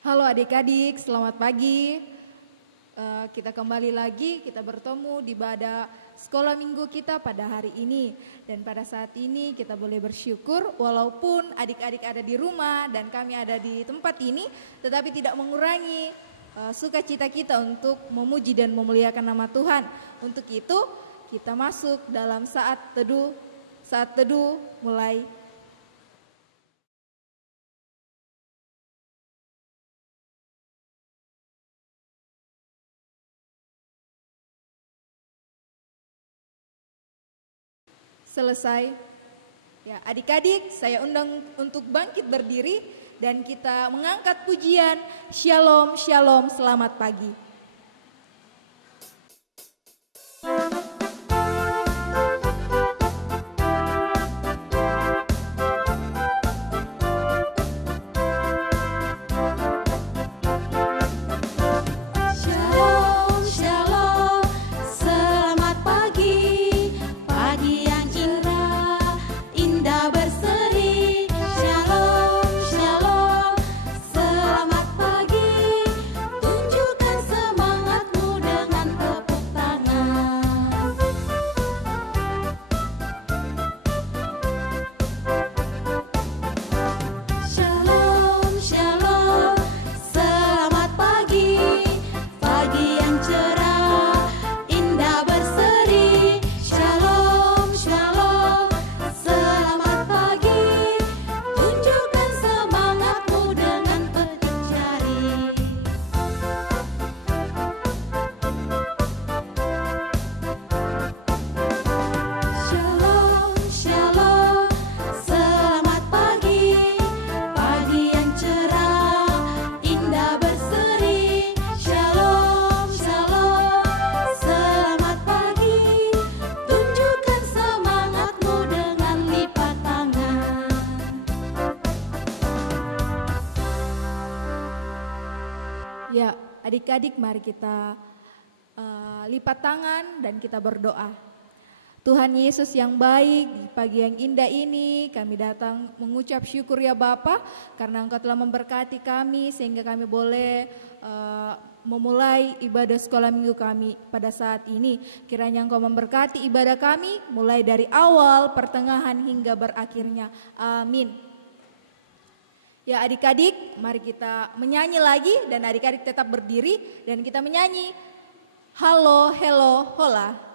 Halo adik-adik, selamat pagi. Kita kembali lagi, kita bertemu di ibadah sekolah minggu kita pada hari ini. Dan pada saat ini kita boleh bersyukur walaupun adik-adik ada di rumah dan kami ada di tempat ini, tetapi tidak mengurangi sukacita kita untuk memuji dan memuliakan nama Tuhan. Untuk itu kita masuk dalam saat teduh mulai. Selesai. Ya, adik-adik, saya undang untuk bangkit berdiri dan kita mengangkat pujian Shalom, Shalom, selamat pagi. Adik-adik, mari kita lipat tangan dan kita berdoa. Tuhan Yesus yang baik, di pagi yang indah ini kami datang mengucap syukur ya Bapa, karena Engkau telah memberkati kami sehingga kami boleh memulai ibadah sekolah minggu kami pada saat ini. Kiranya Engkau memberkati ibadah kami mulai dari awal, pertengahan hingga berakhirnya. Amin. Ya adik-adik, mari kita menyanyi lagi dan adik-adik tetap berdiri dan kita menyanyi Halo, Hello, Hola.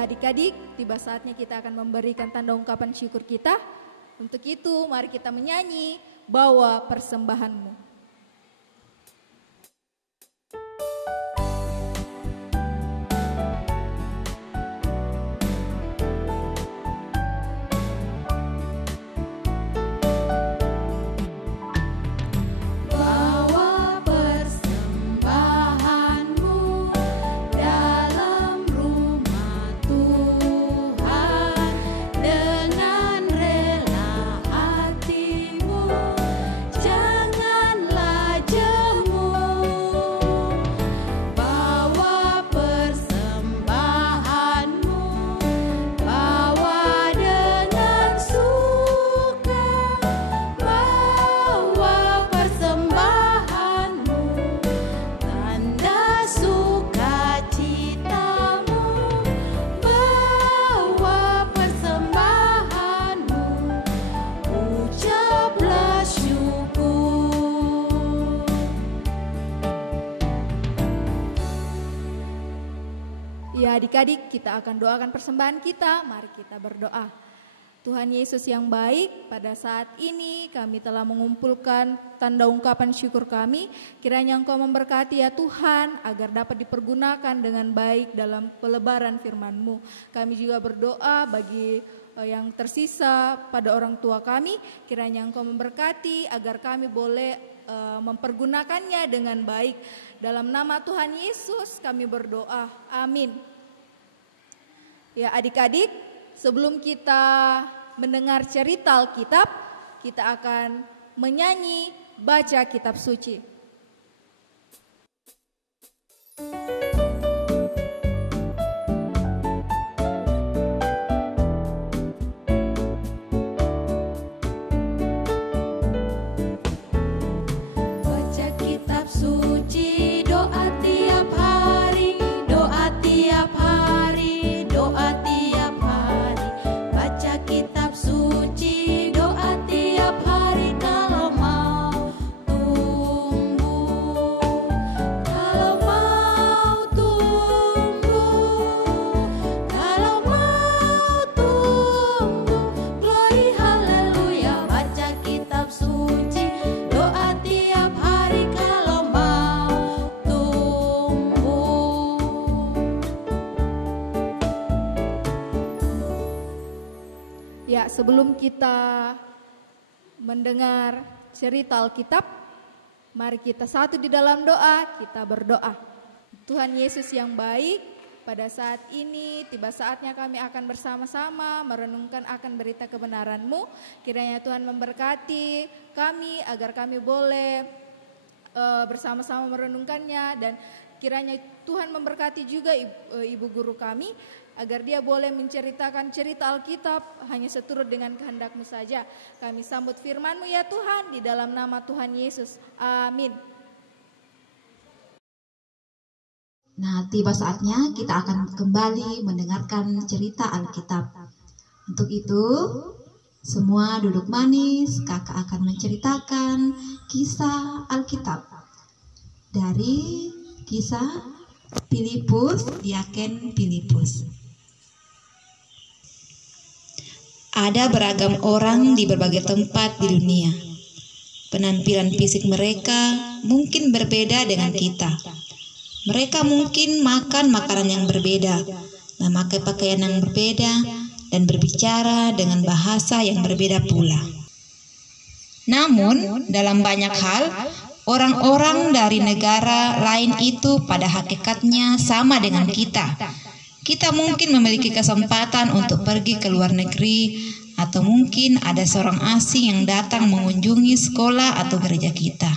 Adik-adik, tiba saatnya kita akan memberikan tanda ungkapan syukur kita. Untuk itu, mari kita menyanyi Bawa Persembahanmu. Dengan rela Ya adik-adik, kita akan doakan persembahan kita. Mari kita berdoa. Tuhan Yesus yang baik, pada saat ini kami telah mengumpulkan tanda ungkapan syukur kami. Kiranya Engkau memberkati ya Tuhan, agar dapat dipergunakan dengan baik dalam pelebaran firman-Mu. Kami juga berdoa bagi yang tersisa pada orang tua kami. Kiranya Engkau memberkati agar kami boleh mempergunakannya dengan baik. Dalam nama Tuhan Yesus kami berdoa, amin. Ya adik-adik, sebelum kita mendengar cerita Alkitab, kita akan menyanyi baca kitab suci. Sebelum kita mendengar cerita Alkitab, mari kita satu di dalam doa, kita berdoa. Tuhan Yesus yang baik, pada saat ini tiba saatnya kami akan bersama-sama merenungkan akan berita kebenaran-Mu. Kiranya Tuhan memberkati kami agar kami boleh bersama-sama merenungkannya, dan kiranya Tuhan memberkati juga ibu guru kami agar dia boleh menceritakan cerita Alkitab hanya seturut dengan kehendak-Mu saja. Kami sambut firman-Mu ya Tuhan, di dalam nama Tuhan Yesus. Amin. Nah, tiba saatnya kita akan kembali mendengarkan cerita Alkitab. Untuk itu, semua duduk manis, kakak akan menceritakan kisah Alkitab. Dari kisah Filipus, Diaken Filipus. Ada beragam orang di berbagai tempat di dunia. Penampilan fisik mereka mungkin berbeda dengan kita. Mereka mungkin makan makanan yang berbeda, memakai pakaian yang berbeda, dan berbicara dengan bahasa yang berbeda pula. Namun, dalam banyak hal, orang-orang dari negara lain itu pada hakikatnya sama dengan kita. Kita mungkin memiliki kesempatan untuk pergi ke luar negeri, atau mungkin ada seorang asing yang datang mengunjungi sekolah atau gereja kita.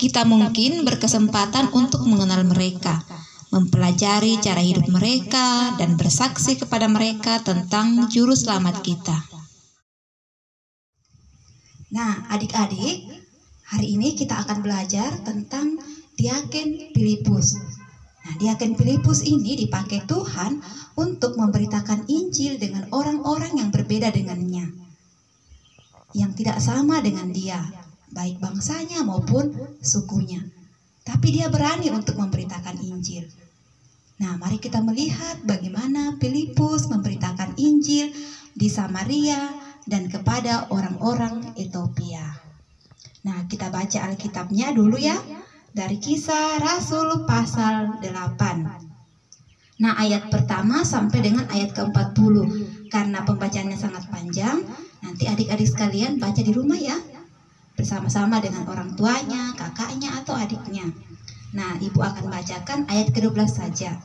Kita mungkin berkesempatan untuk mengenal mereka, mempelajari cara hidup mereka, dan bersaksi kepada mereka tentang juru selamat kita. Nah, adik-adik, hari ini kita akan belajar tentang Diaken Filipus. Nah, Diaken Filipus ini dipakai Tuhan untuk memberitakan Injil dengan orang-orang yang berbeda dengannya, yang tidak sama dengan dia, baik bangsanya maupun sukunya. Tapi dia berani untuk memberitakan Injil. Nah, mari kita melihat bagaimana Filipus memberitakan Injil di Samaria dan kepada orang-orang Ethiopia. Nah, kita baca Alkitabnya dulu ya, dari Kisah Rasul pasal 8. Nah, ayat pertama sampai dengan ayat ke-40. Karena pembacaannya sangat panjang, nanti adik-adik sekalian baca di rumah ya, bersama-sama dengan orang tuanya, kakaknya, atau adiknya. Nah, ibu akan bacakan ayat ke-12 saja.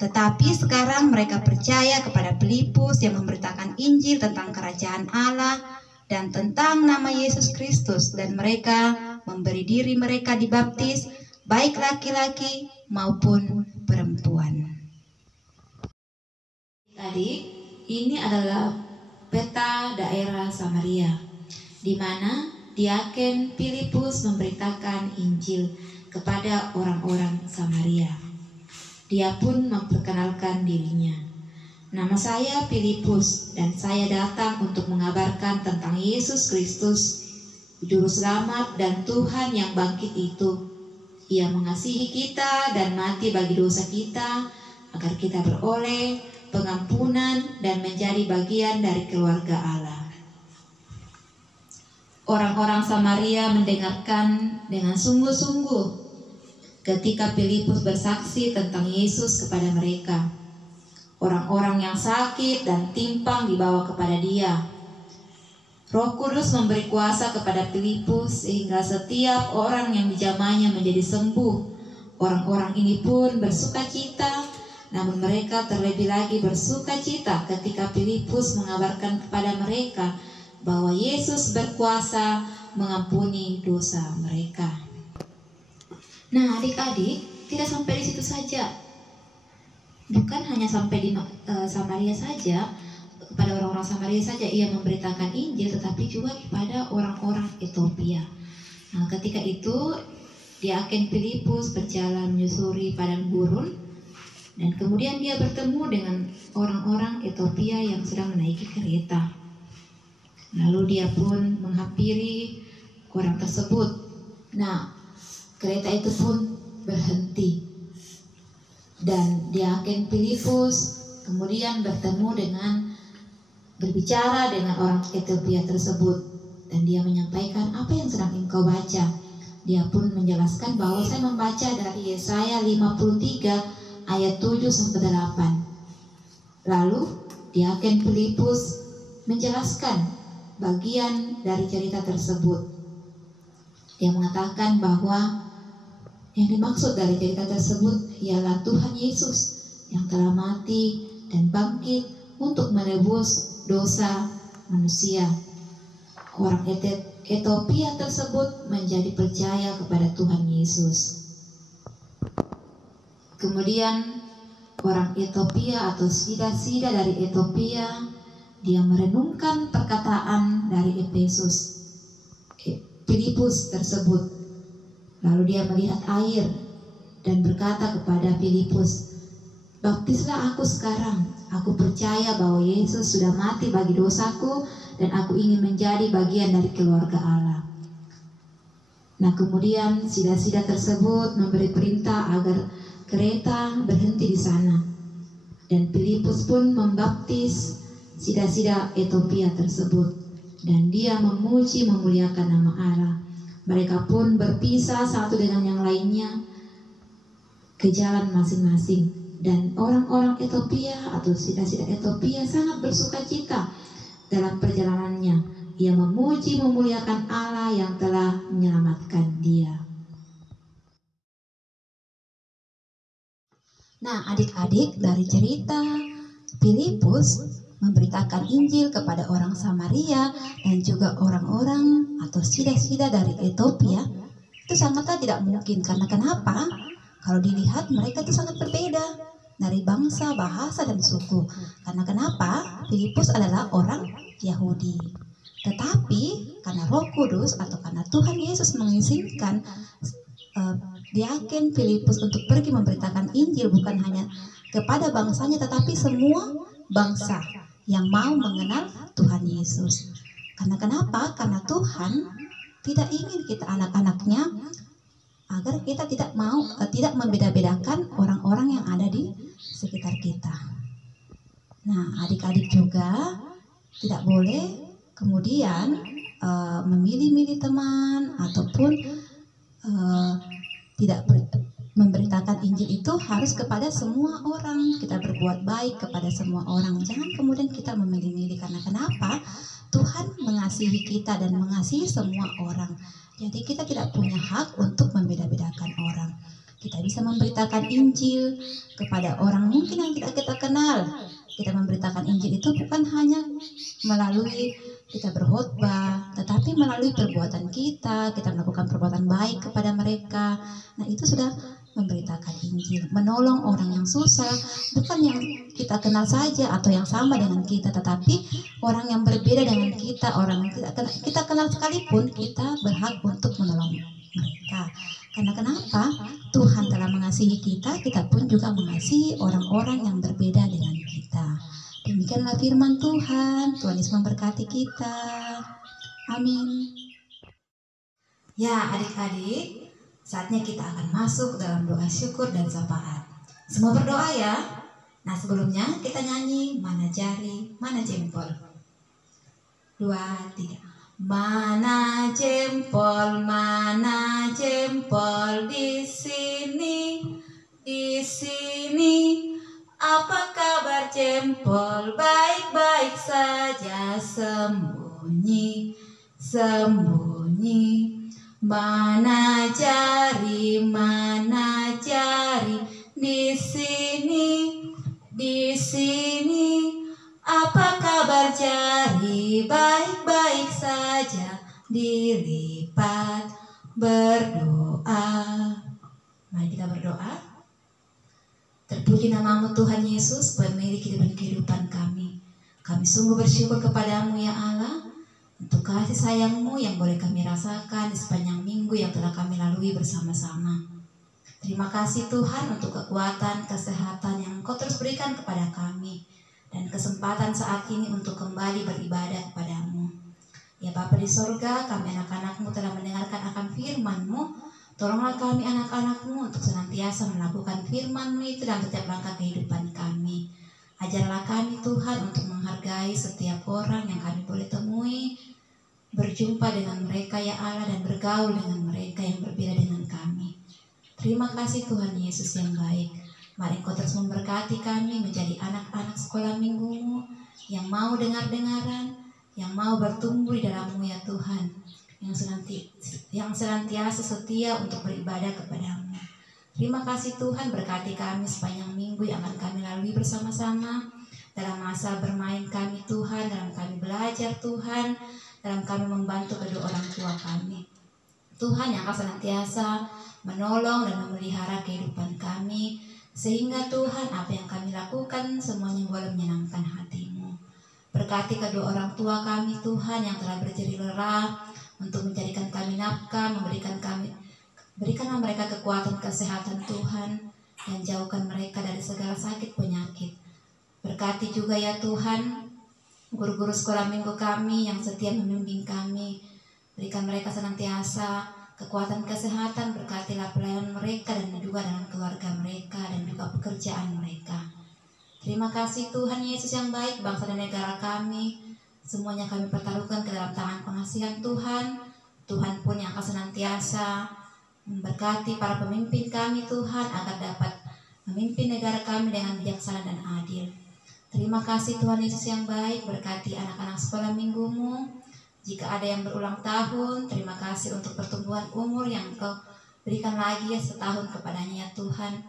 Tetapi sekarang mereka percaya kepada Filipus yang memberitakan Injil tentang kerajaan Allah dan tentang nama Yesus Kristus, dan mereka memberi diri mereka dibaptis, baik laki-laki maupun perempuan. Adik, ini adalah peta daerah Samaria, di mana Diaken Filipus memberitakan Injil kepada orang-orang Samaria. Dia pun memperkenalkan dirinya. Nama saya Filipus, dan saya datang untuk mengabarkan tentang Yesus Kristus, Juru Selamat dan Tuhan yang bangkit itu. Ia mengasihi kita dan mati bagi dosa kita, agar kita beroleh pengampunan dan menjadi bagian dari keluarga Allah. Orang-orang Samaria mendengarkan dengan sungguh-sungguh ketika Filipus bersaksi tentang Yesus kepada mereka. Orang-orang yang sakit dan timpang dibawa kepada dia. Roh Kudus memberi kuasa kepada Filipus sehingga setiap orang yang dijamahnya menjadi sembuh. Orang-orang ini pun bersukacita, namun mereka terlebih lagi bersukacita ketika Filipus mengabarkan kepada mereka bahwa Yesus berkuasa mengampuni dosa mereka. Nah, adik-adik, tidak sampai di situ saja. Bukan hanya sampai di Samaria saja, kepada orang-orang Samaria saja ia memberitakan Injil, tetapi juga kepada orang-orang Ethiopia. Nah, ketika itu diaken Filipus berjalan menyusuri padang gurun, dan kemudian dia bertemu dengan orang-orang Ethiopia yang sedang menaiki kereta. Lalu dia pun menghampiri orang tersebut. Nah, kereta itu pun berhenti. Dan diaken Filipus kemudian berbicara dengan orang Ethiopia tersebut. Dan dia menyampaikan, apa yang sedang engkau baca? Dia pun menjelaskan bahwa saya membaca dari Yesaya 53 ayat 7-8. Lalu diaken Filipus menjelaskan bagian dari cerita tersebut. Dia mengatakan bahwa yang dimaksud dari cerita tersebut ialah Tuhan Yesus yang telah mati dan bangkit untuk menebus dosa manusia. Orang Ethiopia tersebut menjadi percaya kepada Tuhan Yesus. Kemudian orang Ethiopia atau sida-sida dari Ethiopia, dia merenungkan perkataan dari Filipus tersebut. Lalu dia melihat air dan berkata kepada Filipus, baptislah aku sekarang. Aku percaya bahwa Yesus sudah mati bagi dosaku dan aku ingin menjadi bagian dari keluarga Allah. Nah, kemudian sida-sida tersebut memberi perintah agar kereta berhenti di sana. Dan Filipus pun membaptis sida-sida Ethiopia tersebut, dan dia memuji memuliakan nama Allah. Mereka pun berpisah satu dengan yang lainnya ke jalan masing-masing, dan orang-orang Ethiopia atau sida-sida Ethiopia sangat bersukacita dalam perjalanannya. Ia memuji memuliakan Allah yang telah menyelamatkan dia. Nah, adik-adik, dari cerita Filipus memberitakan Injil kepada orang Samaria dan juga orang-orang atau sida-sida dari Ethiopia, itu sangatlah tidak mungkin. Karena kenapa? Kalau dilihat mereka itu sangat berbeda dari bangsa, bahasa, dan suku. Karena kenapa? Filipus adalah orang Yahudi. Tetapi karena Roh Kudus atau karena Tuhan Yesus mengizinkan diaken Filipus untuk pergi memberitakan Injil bukan hanya kepada bangsanya, tetapi semua bangsa yang mau mengenal Tuhan Yesus. Karena kenapa? Karena Tuhan tidak ingin kita anak-anaknya agar kita tidak membeda-bedakan orang-orang yang ada di sekitar kita. Nah, adik-adik juga tidak boleh kemudian memilih-milih teman ataupun tidak memberitakan Injil itu harus kepada semua orang. Kita berbuat baik kepada semua orang. Jangan kemudian kita memilih-milih. Karena kenapa? Tuhan mengasihi kita dan mengasihi semua orang. Jadi kita tidak punya hak untuk membeda-bedakan orang. Kita bisa memberitakan Injil kepada orang mungkin yang tidak kita kenal. Kita memberitakan Injil itu bukan hanya melalui kita berkhotbah, tetapi melalui perbuatan kita melakukan perbuatan baik kepada mereka. Nah, itu sudah memberitakan Injil, menolong orang yang susah, bukan yang kita kenal saja atau yang sama dengan kita, tetapi orang yang berbeda dengan kita, orang yang kita kenal sekalipun, kita berhak untuk menolong mereka. Karena kenapa? Tuhan telah mengasihi kita, kita pun juga mengasihi orang-orang yang berbeda dengan kita. Demikianlah firman Tuhan. Tuhan Yesus memberkati kita. Amin. Ya, adik-adik, saatnya kita akan masuk dalam doa syukur dan syafaat. Semua berdoa ya. Nah, sebelumnya kita nyanyi mana jari, mana jempol. 2, 3. Mana jempol di sini, di sini. Apa kabar jempol? Baik-baik saja, sembunyi, sembunyi. Mana jari di sini, di sini. Apa kabar jari? Baik-baik saja, dilipat, berdoa. Mari kita berdoa. Terpuji namamu Tuhan Yesus, pemilik kehidupan kami. Kami sungguh bersyukur kepadamu ya Allah, untuk kasih sayangmu yang boleh kami rasakan di sepanjang minggu yang telah kami lalui bersama-sama. Terima kasih Tuhan untuk kekuatan, kesehatan yang Engkau terus berikan kepada kami, dan kesempatan saat ini untuk kembali beribadah kepadamu. Ya Bapa di sorga, kami anak-anakmu telah mendengarkan akan firman-Mu. Tolonglah kami anak-anakmu untuk senantiasa melakukan firman-Mu itu dalam setiap langkah kehidupan kami. Ajarlah kami Tuhan untuk menghargai setiap orang yang kami boleh temui, berjumpa dengan mereka ya Allah, dan bergaul dengan mereka yang berbeda dengan kami. Terima kasih Tuhan Yesus yang baik. Mari Engkau terus memberkati kami menjadi anak-anak sekolah minggu-Mu yang mau dengar-dengaran, yang mau bertumbuh di dalam-Mu ya Tuhan, yang senantiasa setia untuk beribadah kepadamu. Terima kasih Tuhan, berkati kami sepanjang minggu yang akan kami lalui bersama-sama, dalam masa bermain kami Tuhan, dalam kami belajar Tuhan, dalam kami membantu kedua orang tua kami. Tuhan yang akan senantiasa menolong dan memelihara kehidupan kami, sehingga Tuhan apa yang kami lakukan semuanya boleh menyenangkan hati-Mu. Berkati kedua orang tua kami Tuhan yang telah berjerih lelah untuk menjadikan kami nafkah, berikanlah mereka kekuatan kesehatan Tuhan, dan jauhkan mereka dari segala sakit penyakit. Berkati juga ya Tuhan guru-guru sekolah minggu kami yang setia membimbing kami, berikan mereka senantiasa kekuatan kesehatan, berkatilah pelayanan mereka dan juga dengan keluarga mereka dan juga pekerjaan mereka. Terima kasih Tuhan Yesus yang baik, bangsa dan negara kami, semuanya kami pertaruhkan ke dalam tangan pengasihan Tuhan. Tuhan pun yang akan senantiasa memberkati para pemimpin kami Tuhan, agar dapat memimpin negara kami dengan bijaksana dan adil. Terima kasih Tuhan Yesus yang baik, berkati anak-anak sekolah minggu-Mu. Jika ada yang berulang tahun, terima kasih untuk pertumbuhan umur yang Engkau berikan lagi ya setahun kepadanya ya Tuhan.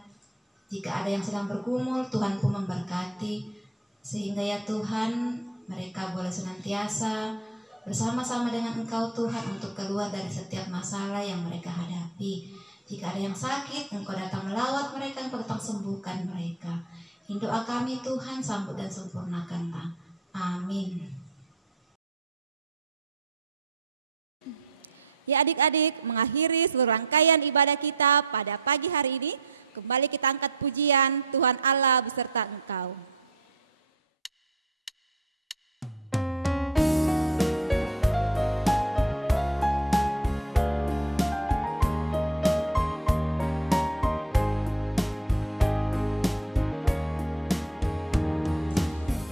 Jika ada yang sedang bergumul, Tuhan pun memberkati, sehingga ya Tuhan mereka boleh senantiasa bersama-sama dengan Engkau Tuhan untuk keluar dari setiap masalah yang mereka hadapi. Jika ada yang sakit, Engkau datang melawat mereka, Engkau datang sembuhkan mereka. Doa kami Tuhan, sambut dan sempurnakanlah. Amin. Ya adik-adik, mengakhiri seluruh rangkaian ibadah kita pada pagi hari ini, kembali kita angkat pujian Tuhan Allah beserta engkau.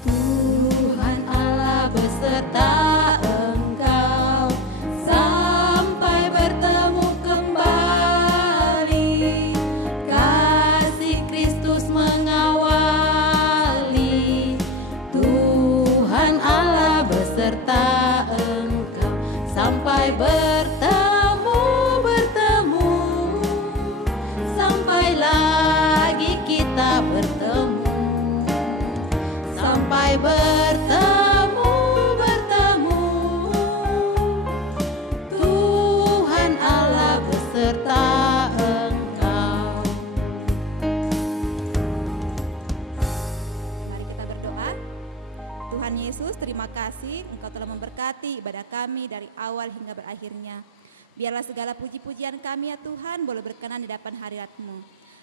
Tuhan Allah beserta bertemu sampai lagi kita bertemu, sampai bertemu Tuhan Allah beserta engkau. Mari kita berdoa. Tuhan Yesus, terima kasih Engkau telah memberkati ibadah kami dari awal hingga berakhirnya. Biarlah segala puji-pujian kami ya Tuhan boleh berkenan di hadapan hadirat-Mu.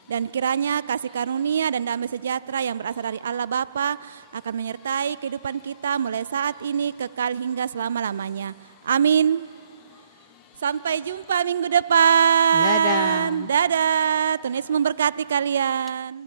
Dan kiranya kasih karunia dan damai sejahtera yang berasal dari Allah Bapa akan menyertai kehidupan kita mulai saat ini kekal hingga selama-lamanya. Amin. Sampai jumpa minggu depan. Dadah. Dadah. Tuhan Yesus memberkati kalian.